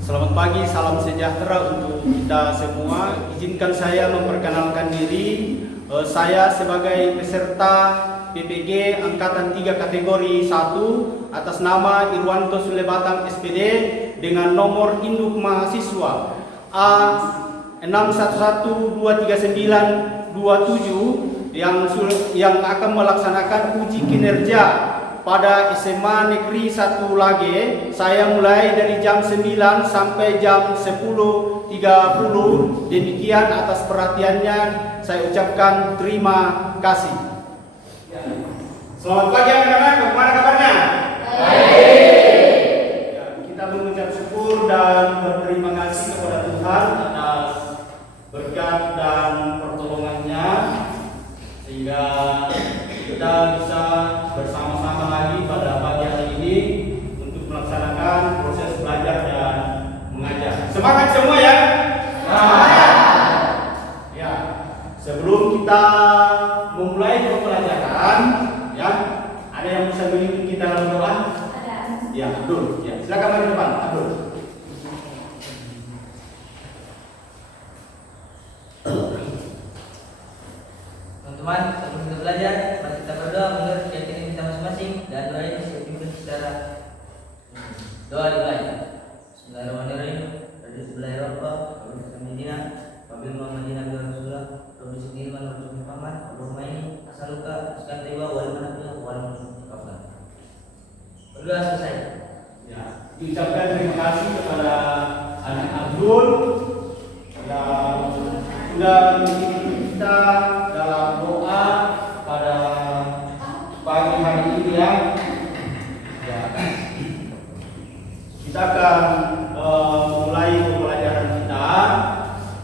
Selamat pagi, salam sejahtera untuk kita semua. Izinkan saya memperkenalkan diri. Saya sebagai peserta PPG Angkatan 3 kategori 1 atas nama Irwanto Sulebatang SPD dengan nomor induk mahasiswa A61123927 yang akan melaksanakan uji kinerja pada SMA Negeri 1 Lage. Saya mulai dari jam 9 sampai jam 10.30. Demikian atas perhatiannya, saya ucapkan terima kasih. Selamat pagi anak-anak, bagaimana kabarnya? Baik. Kita mengucap syukur dan berterima kasih kepada Tuhan atas berkat dan pertolongannya, sehingga kita bisa bersama-sama lagi pada pagi hari ini untuk melaksanakan proses belajar dan mengajar. Semangat semua ya! Semangat! Ya, sebelum kita memulai pembelajaran, ya, ada yang bisa memimpin kita dalam doa? Ada. Ya, Abdul. Ya, silakan maju depan, Abdul. Teman-teman, sebelum kita belajar, mari kita berdoa menurut keyakinan kita masing-masing dan doa ini dipimpin secara doa dimulai. Bismillahirrahmanirrahim. Bismillahirrahmanirrahim. Wabil Muhammadin Nabi Rasulullah. Rabbi sendiri man Rasul Muhammad. Allahumma ini asaluka askan tiba wal manafiya wal mutaqabbal. Berdoa selesai. Ya, diucapkan terima kasih kepada anak Abdul yang sudah mengikuti kita dalam doa pada pagi hari ini ya. Kita akan mulai pembelajaran kita.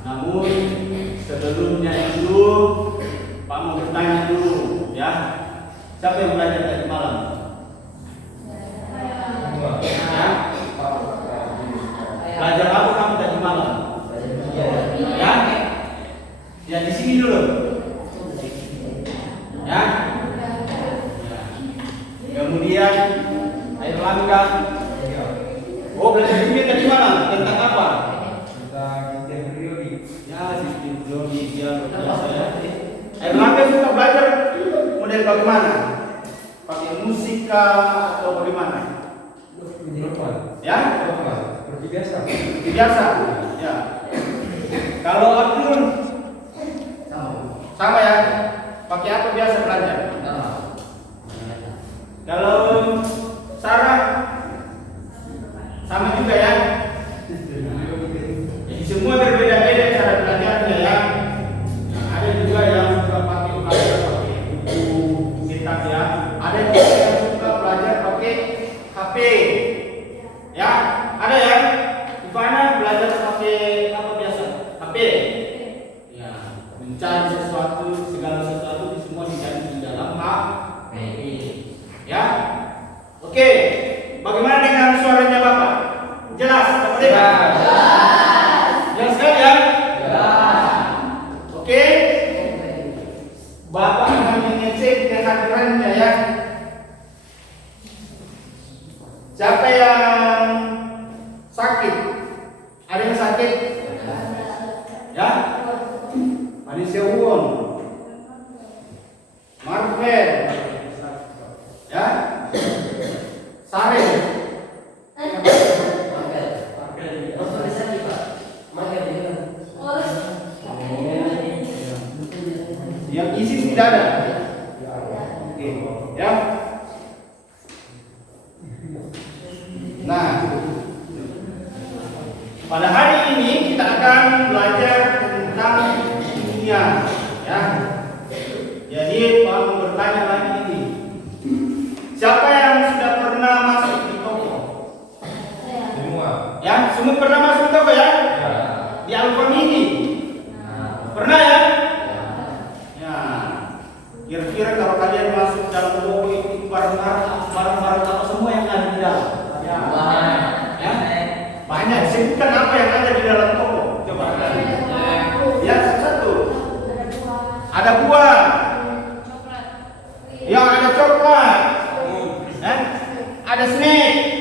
Namun sebelumnya itu Pak mau bertanya dulu ya. Siapa yang belajar tadi malam? Ya. Belajar apa kamu tadi malam? Ya. Ya di sini dulu. Ya. Kemudian air langga. Oh, belajar ini tadi malam tentang apa? Tentang sistem periodi. Ya, sistem periodi ya. Air langga suka belajar model bagaimana? Pakai musik atau bagaimana? Normal. Ya? Normal. Seperti biasa. Seperti biasa. Ya. Kalau Abdul sama ya? Pakai apa biasa belajar? Kalau Sarah sama juga ya? Jadi semua berbeda-beda cara belajarnya ya. Nah, ada juga yang suka pakai buku cetak ya. Ada juga yang suka belajar pakai HP. Ya, ada ya? Di mana belajar pakai apa biasa? HP. Ya, mencari sesuatu, segala sesuatu semua dicari di dalam HP. Ya, oke. Bagaimana dengan suaranya Bapak? Jelas, Bapak dengar? Jelas. Jelas sekali ya? Jelas. Oke. Bapak akan mengecek kehadirannya ya. Siapa yang sakit? Ada yang sakit? Ya? Manusia Uwon, Marvel, ya? Sare. Yang isi tidak ada. Oke, ya. Nah, pada hari ini kita akan belajar tentang dunia, ya. Jadi, Pak mau bertanya lagi ini. Siapa yang sudah pernah masuk di toko? Semua. Ya, semua pernah masuk toko ya? Di Alfamidi. Pernah ya? Ya. Kira-kira kalau kalian masuk dalam toko itu barang-barang apa semua yang ada di dalam? Ya. Ya. Banyak. Sebutkan apa yang ada di dalam toko. Coba. Ya, satu. Ada buah. Ya, ada coklat. Ada snack.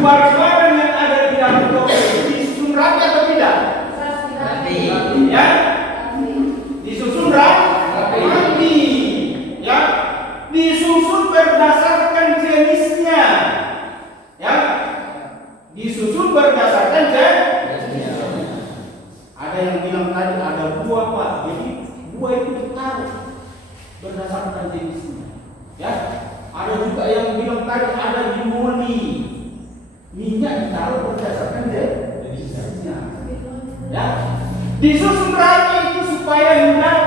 barang-barang yang ada di dalam toko itu disusun rapi atau tidak? Rapi. Ya, disusun rapi. Ya, disusun berdasarkan jenisnya. Ya, disusun berdasarkan jenisnya. Ada yang bilang tadi ada buah Pak, jadi buah itu ditaruh berdasarkan jenisnya. Ya, ada juga yang bilang tadi ada di moli, minyak ditaruh berdasarkan jenisnya. Ya, disusun rapi itu supaya mudah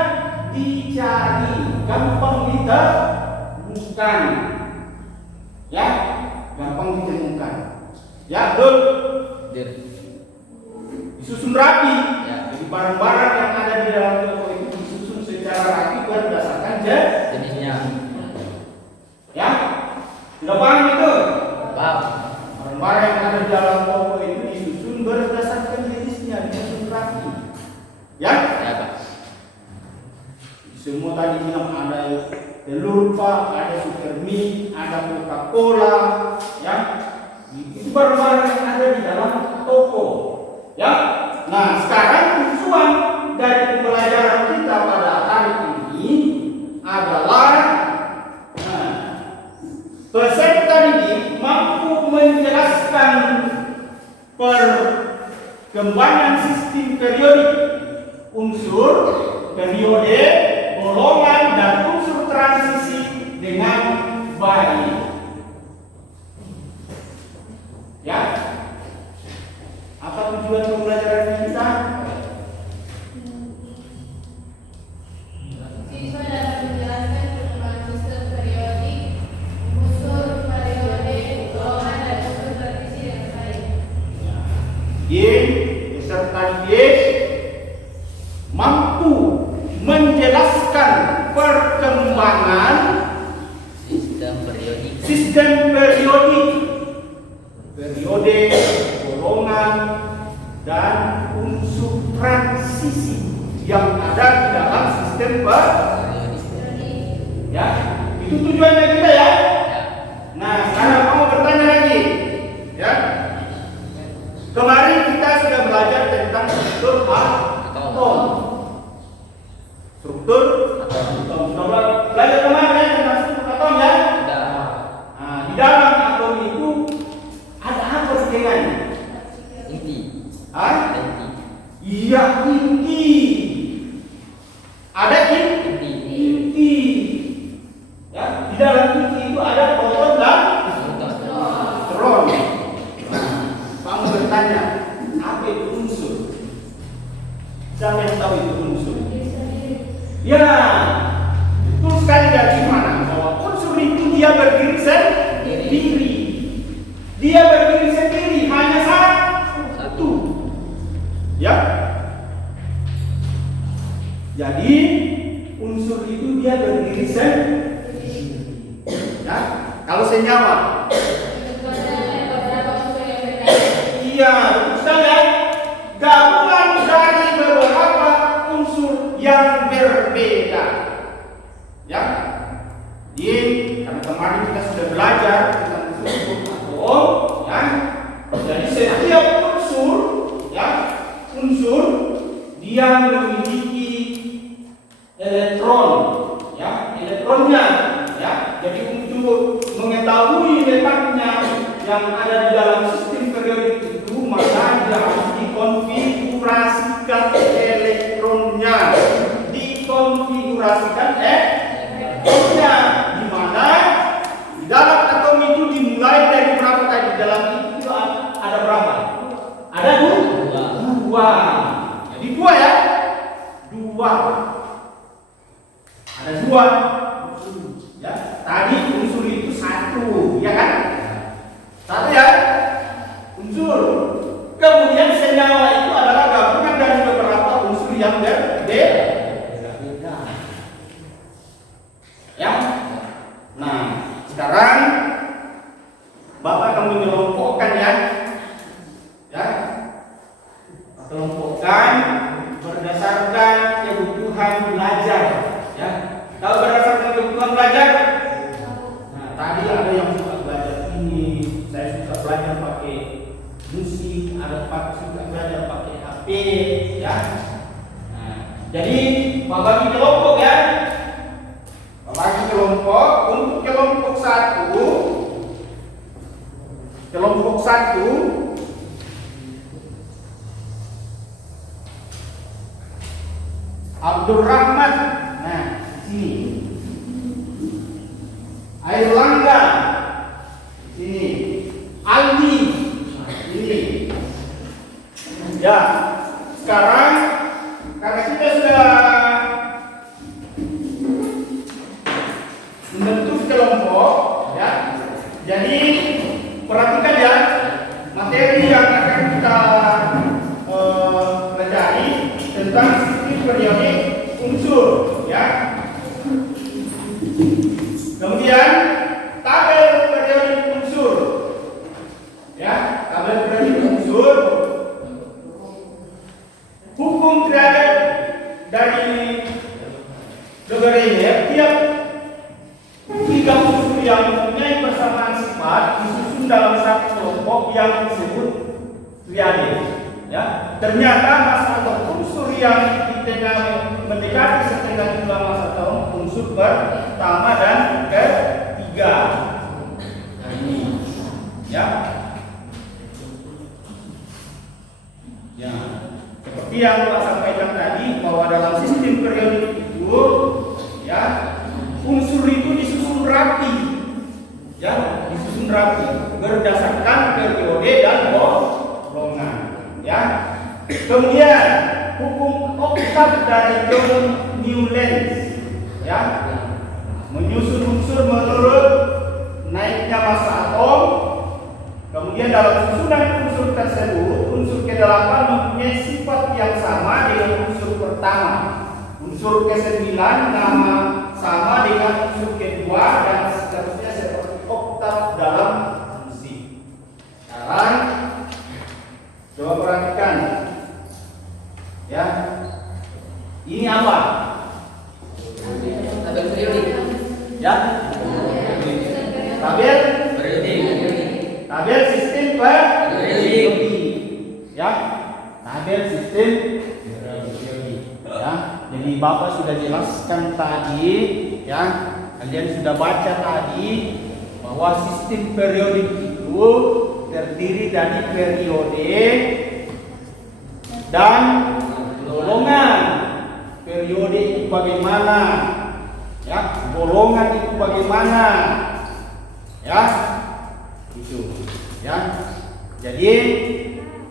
dicari, gampang ditemukan. Ya, gampang ditemukan. Ya, betul. Disusun rapi. Ya. Jadi barang-barang yang ada di dalam toko itu disusun secara rapi berdasarkan Jenisnya. ya. Sudah paham itu? Paham. Barang-barang yang ada di dalam toko itu disusun berdasarkan jenisnya, disusun rapi. Ya? Ya, Pak. Semua tadi bilang ada telur Pak, ada Supermi, ada Coca-Cola, ya. Itu barang-barang yang ada di dalam toko. Ya. Nah, sekarang tujuan dari pembelajaran kita pada hari ini adalah peserta didik mampu menjelaskan perkembangan sistem periodik, unsur, periode, golongan, dan unsur transisi dengan baik. Ya, apa tujuan pembelajaran kita? Siswa dapat menjelaskan perkembangan sistem periodik, unsur, periode, golongan, dan unsur transisi dengan baik. Peserta didik mampu menjelaskan perkembangan sistem periodik, periode, golongan, dan unsur transisi yang ada di dalam sistem periodik. Ya, itu tujuannya kita ya. Nah, sekarang mau bertanya lagi. Ya. Kemarin kita sudah belajar tentang struktur atom. Struktur atom. Sudah belajar kemarin ya tentang struktur atom ya. Nah, di dalam atom itu ada apa setengahnya? Inti. Hah? Inti. Iya, inti. Ada inti. Ya, di dalam inti itu ada proton dan neutron. Nah, kamu bertanya, apa itu unsur? Siapa yang tahu itu unsur? Ya, betul sekali dari mana? Bahwa unsur itu dia berdiri sendiri. Dia berdiri sendiri, hanya satu. Ya. Jadi unsur itu dia berdiri sendiri. Ya. Kalau senyawa, iya, betul sekali. Gabungan dari beberapa unsur yang berbeda. Ya. Jadi, karena kemarin kita sudah belajar tentang unsur atom, ya. Jadi setiap unsur, ya, unsur dia memiliki elektron, ya, elektronnya, ya. Jadi untuk mengetahui letaknya yang ada di dalam sistem periodik itu, maka dia harus dikonfigurasikan elektronnya, dikonfigurasikan elektronnya, di mana di dalam atom itu dimulai dari berapa tadi? Dalam itu ada berapa? Ada dua. Jadi dua ya, dua. Ada dua. Ya, tadi unsur itu satu, ya kan? Satu ya, unsur. Kemudian senyawa itu adalah gabungan dari beberapa unsur yang berbeda. Ya. Nah, sekarang Bapak akan mengelompokkan ya. Ya. Kelompokkan berdasarkan kebutuhan belajar. Ya. Kalau berdasarkan kebutuhan belajar, nah, tadi ada yang suka belajar ini, saya suka belajar pakai ya. Nah, jadi bagi kelompok ya. Bagi kelompok untuk kelompok 1 Abdul Rahman, nah sini. Air Langga, sini. Aldi, ini. Ya, sekarang karena kita sudah membentuk kelompok, ya. Jadi perhatikan ya materi yang akan kita pelajari tentang sistem periodik unsur, ya. Kemudian tabel periodik unsur, ya. Tabel periodik unsur, hukum triade dari Logaritma tiap 3 unsur yang mempunyai persamaan sifat disusun dalam satu kelompok yang disebut triade. Ya, ternyata masa atau unsur yang mendekati setengah jumlah masa atau unsur pertama dan ketiga. Nah ini, ya. Ya, seperti yang Pak sampaikan tadi bahwa dalam sistem periodik itu, ya, unsur itu disusun rapi, ya, disusun rapi berdasarkan periode dan golongan. Ya, kemudian hukum oktav dari John Newlands, ya, menyusun unsur menurut naiknya masa atom. Kemudian dalam susunan unsur tersebut, unsur ke-8 mempunyai sifat yang sama dengan unsur pertama, unsur ke-9 nama sama dengan unsur ke-2 dan seterusnya seperti oktav dalam musik. Sekarang coba perhatikan, ya. Ini apa? Tabel periodik. Ya. Tabel sistem periodik. Ya. Tabel sistem periodik. Ya. Jadi Bapak sudah jelaskan tadi, ya. Kalian sudah baca tadi bahwa sistem periodik itu terdiri dari periode dan golongan. Periode itu bagaimana? Ya, golongan itu bagaimana? Ya, itu. Ya. Jadi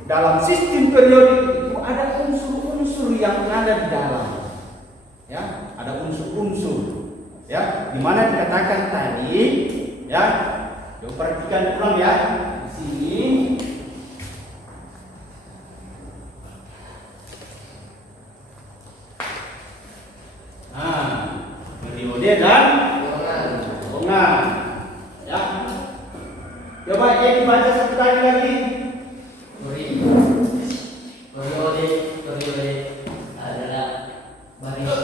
dalam sistem periodik itu ada unsur-unsur yang ada di dalam. Ya, ada unsur-unsur. Ya, di mana dikatakan tadi, ya. Coba perhatikan ulang ya. Sini periode dan golongan, ya. Coba ya dibaca satu kali lagi. Periode adalah baris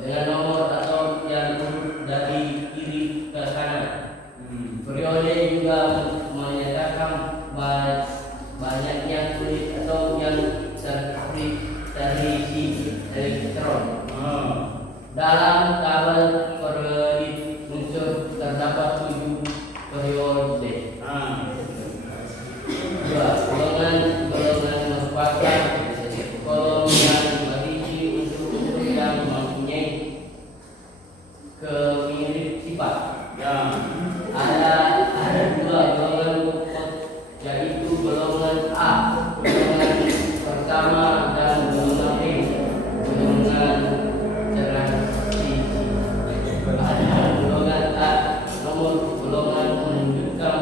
dengan nomor atau yang urut dari kiri ke kanan. Periode juga menyatakan banyaknya kulit atau yang terisi elektron. Dalam tabel periodik unsur terdapat 7 periode. Golongan merupakan kolom yang berisi unsur-unsur yang mempunyai kemirip sifat. Ada 2 golongan pokok, yaitu golongan A, golongan pertama, dan golongan B, golongan transisi. Ada golongan A, nomor golongan menunjukkan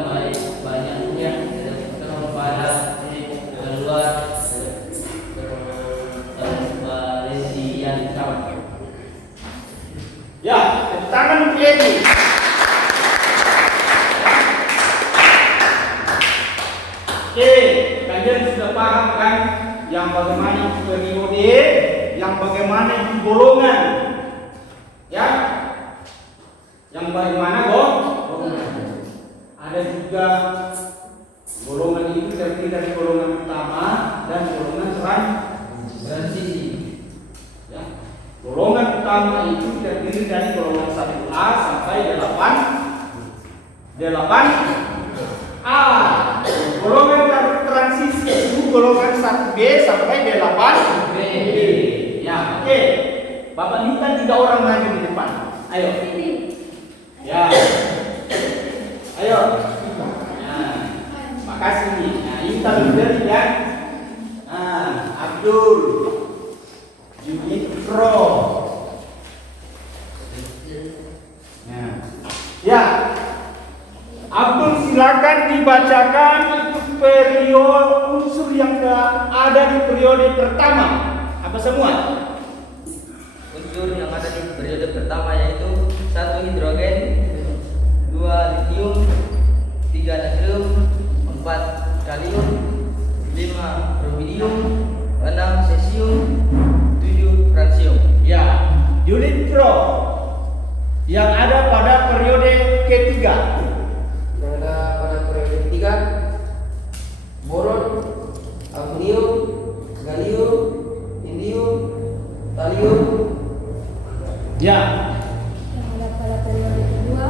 banyaknya elektron pada titik keluar transparansi yang sama. Ya, tepuk tangan untuk Edi. Oke, kalian sudah paham kan yang bagaimana itu periode, yang bagaimana itu golongan, ya, yang bagaimana golongan. Ada juga golongan itu terdiri dari golongan utama dan golongan Transisi. Ya. Golongan utama itu terdiri dari golongan 1A sampai 8A. Golongan transisi itu golongan 1B sampai 8B. Ya, oke. Bapak minta 3 orang maju di depan. Ayo. Ya. Ayo. Nah, makasih nih. Nah, Inta leader ya. Nah, Abdul. Jutro. Nah. Ya. Abdul silakan dibacakan itu periode unsur yang ada di periode pertama. Apa semua? Unsur yang ada di periode pertama yaitu 1 hidrogen, 2 litium, 3 natrium, 4 kalium, 5 rubidium, 6 cesium, 7 fransium. Ya, unit pro yang ada pada periode ketiga. Pada periode ketiga, boron, aluminium, gallium, indium, thallium. Ya, Yang ada pada periode kedua,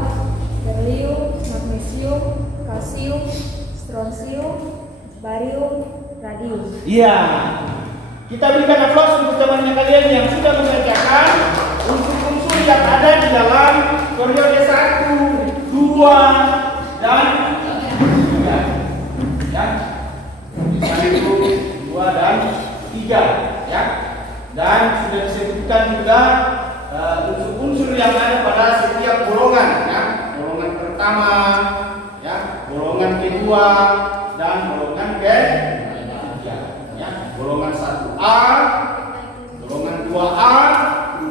berlium, magnesium, kalsium, strontium, barium, radium. iya. Kita berikan aplaus untuk temannya kalian yang sudah mengerjakan unsur-unsur yang ada di dalam periode 1, 2, dan 3. Ya. 1, 2, dan 3. Ya. Dan sudah disebutkan juga unsur-unsur yang ada pada setiap golongan, ya. Golongan pertama, ya, golongan kedua, dan golongan ketiga, ya. Golongan 1A, golongan 2A,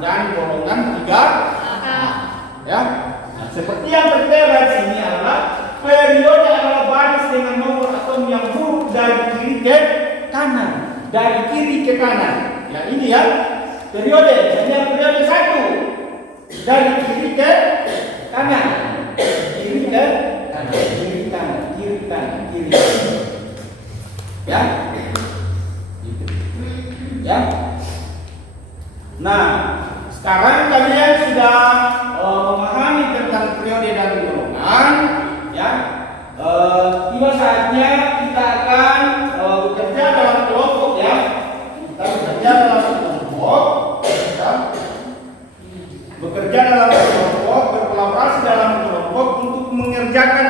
dan golongan 3A. Ya. Nah, seperti yang tertera di sini adalah periode adalah baris dengan nomor atom yang huruf dari kiri ke kanan, dari kiri ke kanan. Ya, ini ya. Periode, hanya periode 1 dari kiri ke kanan, kiri ke kanan, kiri kanan, kiri kanan, kiri kanan. Ya, gitu. Ya. Nah, sekarang kalian sudah memahami tentang periode dan golongan. Ya, tiba saatnya kita akan bekerja dalam kelompok ya. Kita bekerja dalam kelompok. Bekerja dalam kelompok, berkolaborasi dalam kelompok untuk mengerjakan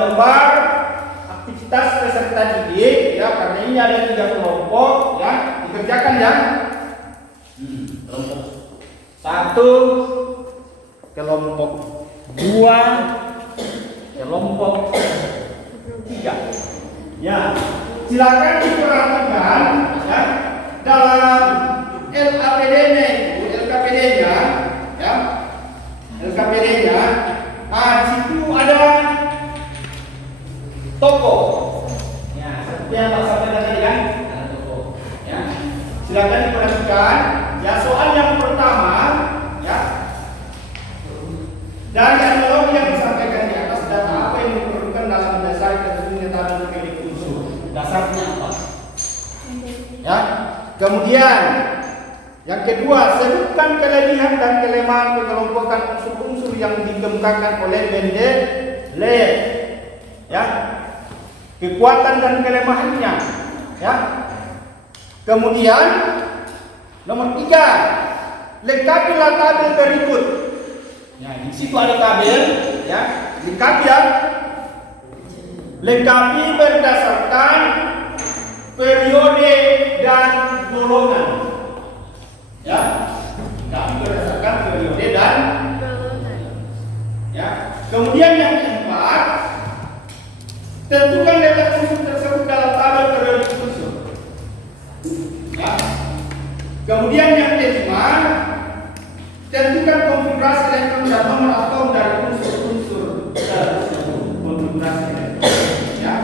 lembar aktivitas peserta didik ya, karena ini ada 3 kelompok ya, dikerjakan ya. Kelompok 1, kelompok 2, kelompok 3. Ya, silakan diperhatikan ya dalam LKPD-nya itu, LKPD-nya ya. LKPD-nya, di situ ada toko. Ya, seperti yang Pak sampaikan tadi kan, ada toko. Ya. Silakan diperhatikan. Ya, soal yang pertama ya. Dari analogi yang disampaikan di atas, data apa yang diperlukan dalam mendasari pengetahuan periode unsur? Dasarnya apa? Ya. Kemudian yang kedua, sebutkan kelebihan dan kelemahan pengelompokan unsur-unsur yang dikemukakan oleh Mendeleev. Ya. Kekuatan dan kelemahannya. Ya. Kemudian nomor 3, lengkapilah tabel berikut. Ya, di situ ada tabel, ya. Lengkapi ya. Lengkapi berdasarkan periode dan golongan. Ya. Lengkapi berdasarkan periode dan golongan. Ya. Kemudian yang keempat, tentukan letak unsur tersebut dalam tabel periode unsur. Ya. Kemudian yang kelima, tentukan konfigurasi elektron dan nomor atom dari unsur-unsur tersebut. Konfigurasi elektron. Ya.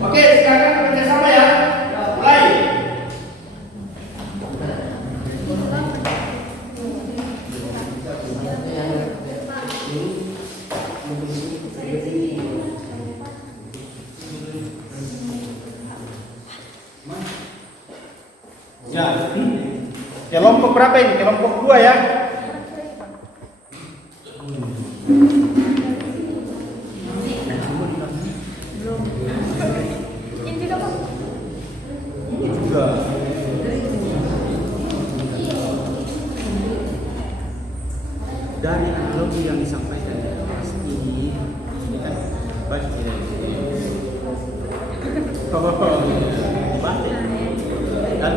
Oke, sekarang bekerja sama ya. Mulai. Kelompok berapa ini? Kelompok 2 ya. Ini juga Pak. Ini juga. Dari analogi yang disampaikan pasti kan baik tidak? Baik. Dan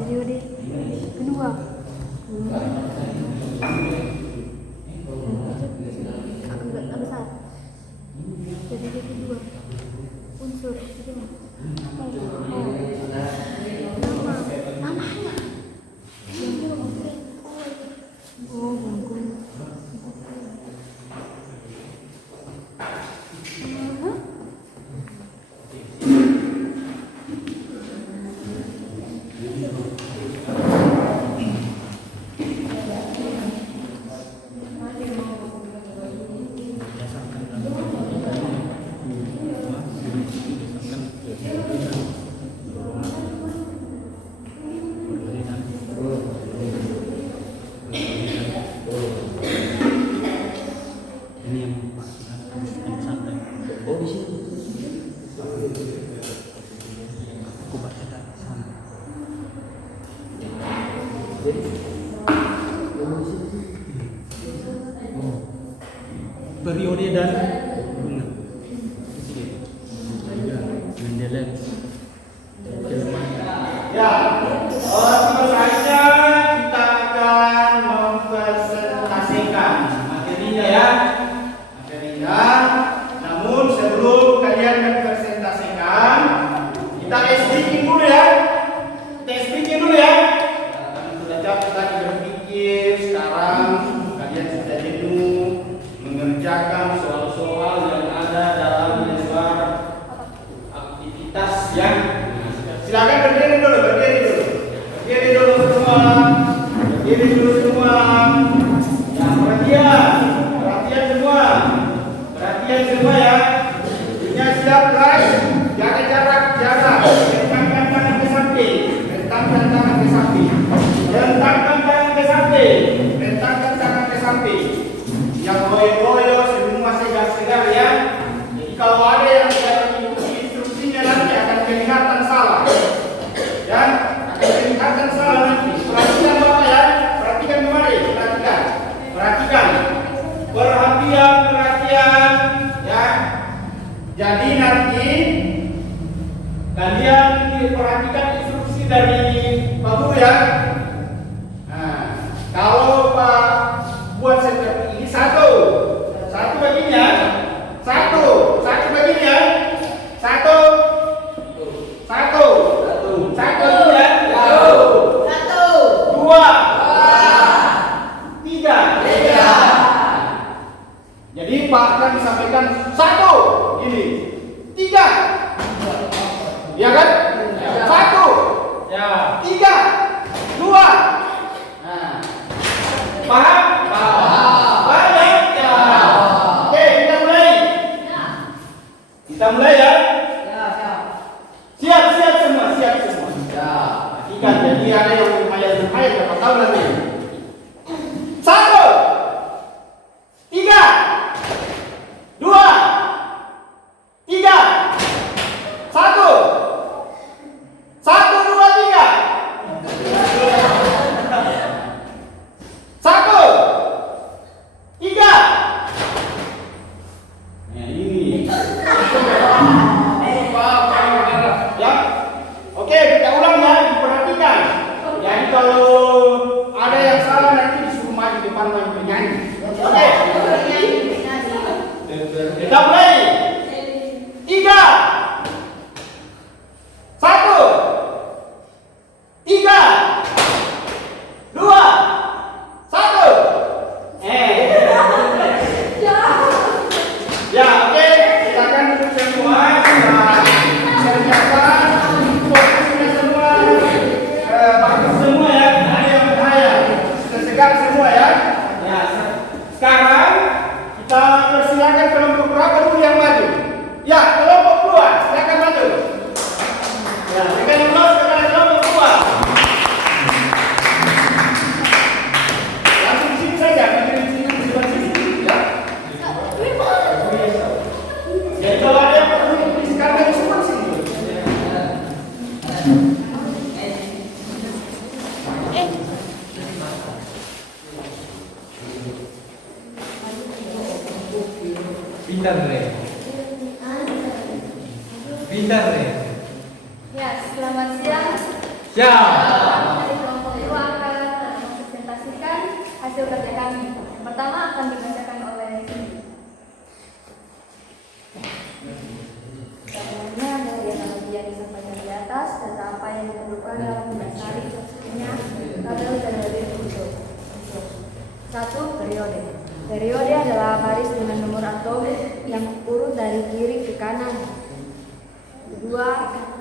Periode kedua. Agak besar. Periode kedua. Unsur itu. Namanya. Oh, bungkus. periode dan ya, selesainya kita akan mempresentasikan materinya ya, materinya. Namun sebelum kalian mempresentasikan, kita speaking dulu ya, Sudah capek tadi berpikir, sekarang kalian sudah jenuh mengerjakan soal-soal yang ada dalam lembar aktivitas ya. Silakan berdiri dulu semua. Ya, perhatian semua ya. Punya siap guys, jaga jarak, rentangkan tangan ke samping, rentangkan tangan ke samping. Yang loyo-loyo semua segar-segar ya. Jadi kalau ada yang tidak mengikuti instruksinya nanti akan kelihatan salah. Ya, akan kelihatan salah nanti. Perhatikan Bapak ya, perhatikan kembali, perhatikan. Perhatian ya. Jadi nanti kalian diperhatikan instruksi dari Pak Guru ya. Nah, kalau Pak buat seperti ini satu baginya, satu baginya, satu dua, tiga. Jadi Pak akan disampaikan satu, ini tiga, ya kan? Satu, ya, tiga, dua. Nah, paham? Kita mulai ya. Siap semua. Ya, perhatikan. Jadi ada yang lumayan dapat tahu nanti. 1, 3, 2, 3, 1, 2, 3. 1, 3. Nah, ini. Ya. Oke, kita ulang ya, diperhatikan. Jadi kalau ada Pintar nih. Ya, selamat siang. Siap. Dari kelompok 2 akan mempresentasikan hasil kerja kami. Yang pertama akan dibacakan oleh Caranya dari analogi yang disampaikan di atas, data apa yang diperlukan dalam mendasari hasilnya tabel periode unsur. 1. Periode. Periode adalah baris dengan nomor atom yang urut dari kiri ke kanan. 2.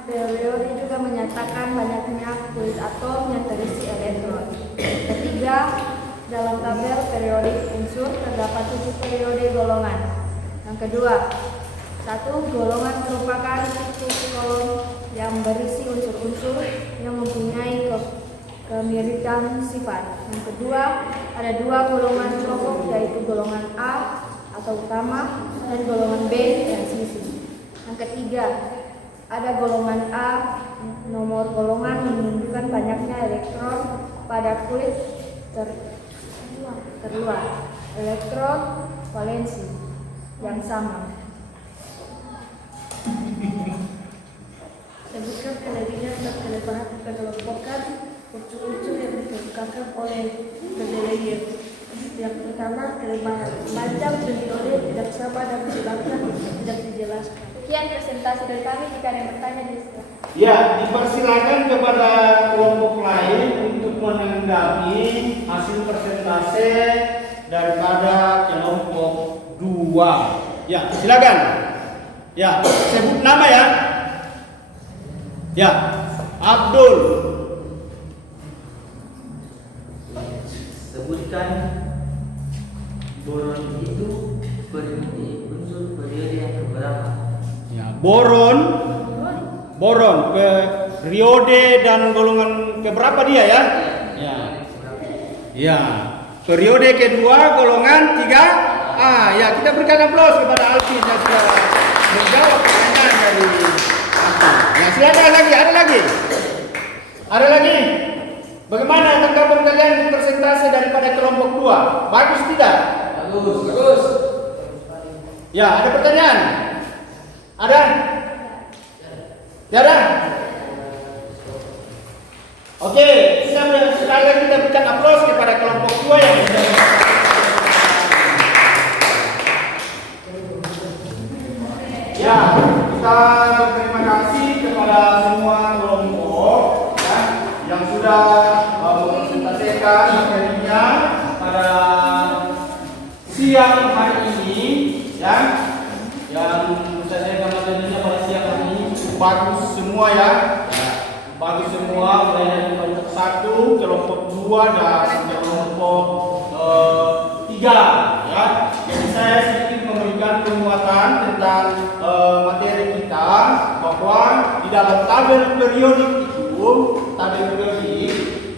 Periode juga menyatakan banyaknya kulit atom yang terisi elektron. 3. Dalam tabel periodik unsur terdapat 7 periode golongan. Yang kedua, 1. Golongan merupakan situs kolom yang berisi unsur-unsur yang mempunyai kemiripan sifat. Yang kedua, ada 2 golongan pokok, yaitu golongan A atau utama dan golongan B yang sisi. Yang ketiga, ada golongan A, nomor golongan menunjukkan banyaknya elektron pada kulit terluar, elektron valensi yang sama. Sebutkan kelebihan dan kelemahan pengelompokan unsur-unsur yang dikemukakan oleh Mendeleev. Yang pertama, kelemahan panjang periode tidak sama dan sebabnya tidak dijelaskan. Sekian presentasi dari kami. Jika ada yang bertanya di sini. Ya, dipersilakan kepada kelompok lain untuk menanggapi hasil presentasi daripada kelompok 2. Ya, silakan. Ya, sebut nama ya. Ya, Abdul. Sebutkan boron itu berarti unsur periode yang keberapa? Ya, boron periode dan golongan keberapa dia ya? Ya. Ya. Periode kedua golongan 3A. Ya, kita berikan aplaus kepada Alvin yang sudah menjawab pertanyaan dari aku. Ya, silakan lagi, ada lagi. Bagaimana tanggapan kalian presentasi daripada kelompok 2? Bagus tidak? Bagus. Ya, ada pertanyaan? Ada? Tiada? Oke, sekali lagi kita berikan aplaus kepada kelompok 2 yang sudah. Ya, kita berterima kasih kepada semua kelompok ya, yang sudah mempresentasikan materinya pada siang hari ini ya. Yang mempresentasikan materinya pada siang hari ini bagus semua ya. Bagus semua, mulai dari kelompok 1, kelompok 2 dan kelompok 3 ya. Jadi saya sedikit memberikan penguatan tentang materi kita bahwa di dalam tabel periodik itu, tabel periodik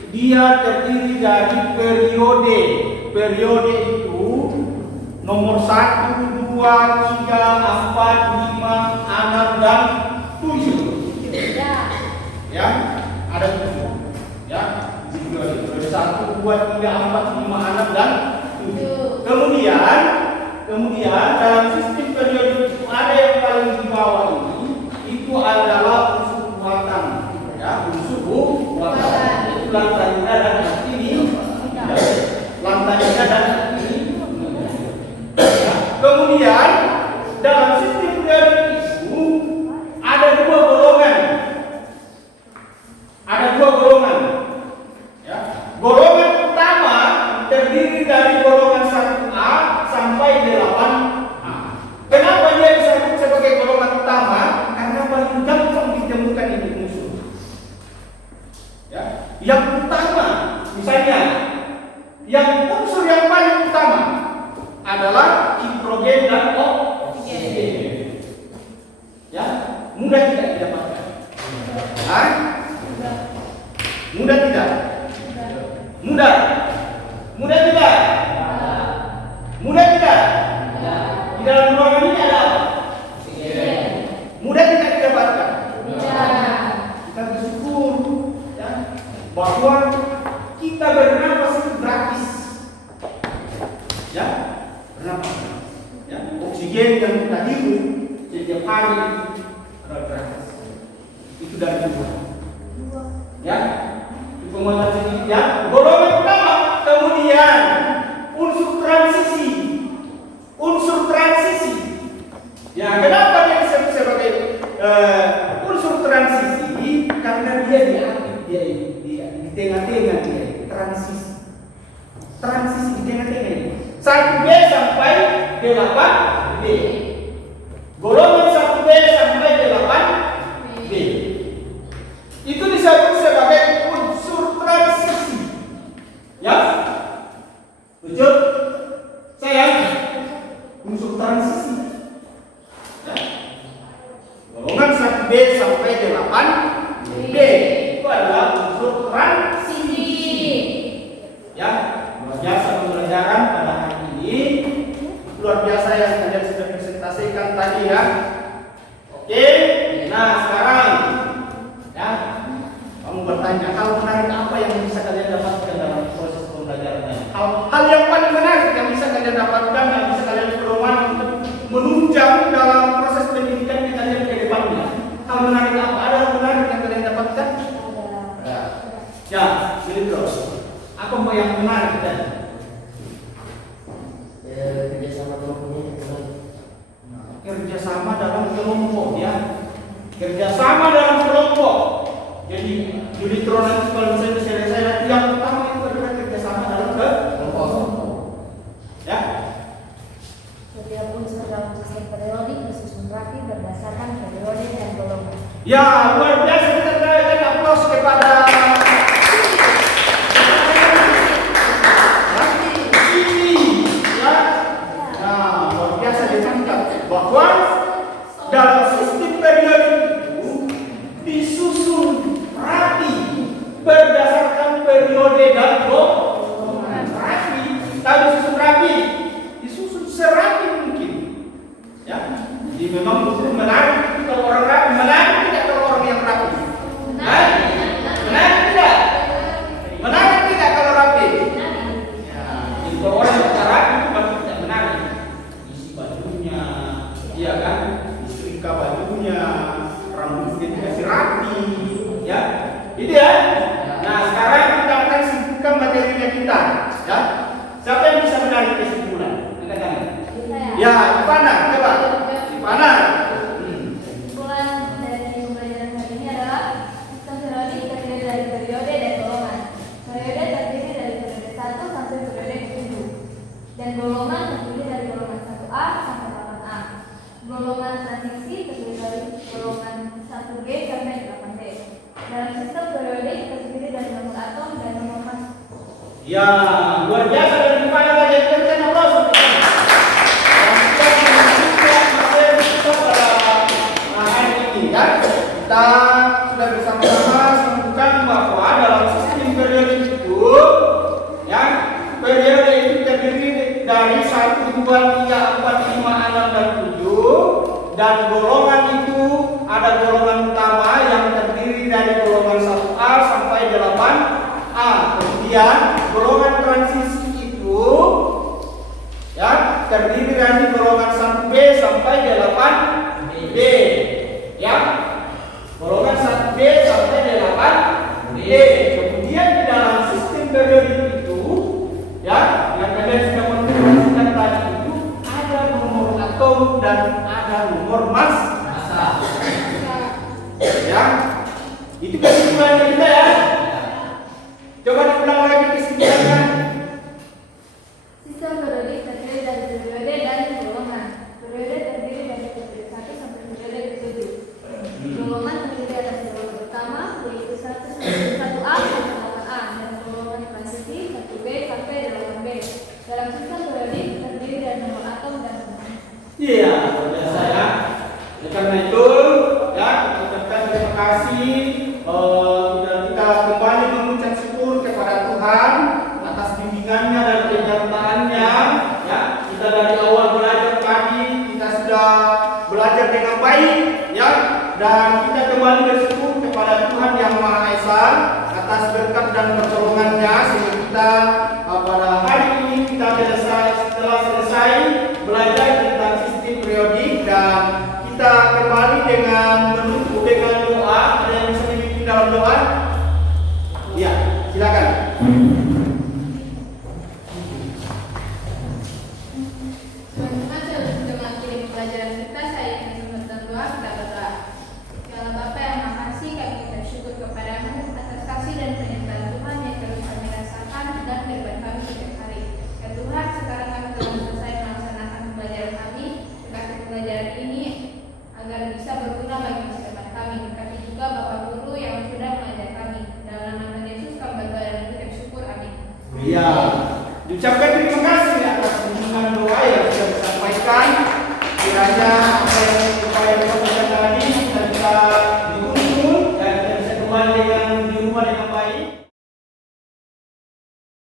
dia terdiri dari periode. Periode itu nomor 1, 2, 3, 4, 5, 6 dan 7. Ya, ada 7. Ya, periode 1, 2, 3, 4, 5, 6 dan 7. Kemudian dalam sistem periodik itu ada yang paling di bawah ini, itu adalah unsur kuatan. Ya, unsur kuatan. Itu lantainya dan ini. Lantainya dan ini. Ya. Kemudian dalam sistem periodik itu ada 2 golongan. Ya. Golongan utama terdiri dari golongan 1A sampai 8A. Kenapa dia disebut sebagai golongan utama? Karena paling gampang ditemukan ini unsur. Ya. Yang utama, misalnya, yang unsur yang paling utama adalah hidrogen dan oksigen. Ya, mudah tidak didapatkan? Mudah tidak? Mudah. Mudah tidak? Mudah tidak? Di dalam ruangan ini ada apa? Mudah tidak didapatkan? Kita bersyukur ya, bahwa kita bernapas itu gratis. Ya, bernapas. Ya, oksigen yang kita hirup setiap hari adalah gratis. dari dua. Ya, penguatan sedikit ya. Golongan pertama, kemudian unsur transisi. Unsur transisi. Ya, kenapa dia disebut sebagai unsur transisi? Karena dia di tengah-tengah dia transisi. Transisi di tengah-tengah. 1B sampai 8B. Golongan 1B sampai 8B. Itu disebut sebagai unsur transisi. Ya? Betul? Sayang? Unsur transisi. Ya. Golongan 1B sampai 8B itu adalah unsur transisi. Ya, luar biasa pembelajaran pada hari ini. Luar biasa yang kalian sudah presentasikan tadi ya. Oke, nah sekarang ya, kamu bertanya hal menarik apa yang bisa kalian dapatkan dalam proses pembelajaran ini? Hal yang paling menarik yang bisa kalian dapatkan, yang bisa kalian pedoman untuk menunjang dalam proses pendidikan yang kalian ke depannya. Hal menarik apa? Ada hal menarik yang kalian dapatkan? Ya, jadi terus. Apa yang menarik tadi? Kerjasama kelompoknya Kerjasama dalam kelompok ya. Kerjasama dalam kelompok. Jadi Unitron nanti kalau misalnya selesai nanti yang pertama itu adalah kerjasama dalam kelompok. Ya. Setiap unsur dalam sistem periodik disusun rapi berdasarkan periode dan golongan. Ya, luar biasa, kita berikan aplaus kepada bahwa dalam sistem periodik itu disusun rapi berdasarkan periode dan golongan. Rapi, kalau disusun rapi, disusun serapi mungkin. Ya, jadi memang betul menarik kalau orang rapi, menarik tidak kalau orang yang rapi. Menarik tidak? Menarik tidak kalau rapi? Ya, jadi kalau orang yang rapi itu pasti tidak menarik. Isi bajunya, iya kan, istrika bajunya, rambutnya dikasih rapi, ya, itu ya. Nah sekarang kita akan simpulkan materinya kita, ya. Siapa yang bisa menarik kesimpulan? Angkat tangan. Ya, Ivana, coba. Ivana. Kesimpulan dari pembelajaran hari ini adalah sistem periodik terdiri dari periode dan golongan. Periode terdiri dari periode 1 sampai periode 7 dan golongan terdiri dari golongan 1A sampai 8A. Golongan transisi terdiri dari golongan 1B sampai 8B. Dalam sistem periodik terdiri dari nomor atom dan nomor mas. Ya, luar biasa dari Ivana tadi. Kita aplaus. Kita sudah bersama-sama sebutkan bahwa dalam sistem periodik itu, ya, periode itu terdiri dari 1, 2, 3, 4, 5, 6, dan 7. Dan golongan itu ada golongan utama yang terdiri dari golongan 1A sampai 8A. Kemudian golongan transisi itu, ya, terdiri dari golongan 1B sampai 8B. Ya, golongan 1B sampai 8B. Kemudian di dalam sistem periodik itu, ya, yang kalian sudah menunjukkan tadi itu ada nomor atom dan ada nomor massa. Ya, itu kesimpulannya kita ya. Coba diulang lagi kesimpulannya. Sistem periodik terdiri dari periode dan golongan. Periode terdiri dari periode 1 sampai periode 7. Golongan terdiri atas golongan pertama yaitu 1A sampai 8A dan golongan transisi 1B sampai 8B. Dalam sistem periodik terdiri dari nomor atom dan nomor. Iya, biasa ya. Oleh karena itu, ya, kita ucapkan terima kasih. Dan kita kembali mengucap syukur kepada Tuhan atas bimbingannya dan penyertaannya. Ya, kita dari awal belajar tadi kita sudah belajar dengan baik, ya. Dan kita kembali bersyukur kepada Tuhan Yang Maha Esa atas berkat dan pertolongannya sehingga kita pada hari ini kita setelah selesai belajar tentang sistem periodik dan kita kembali dengan menutup dengan doa. Ada yang Ya, diucapkan terima kasih atas kunjungan doa yang sudah disampaikan. Kiranya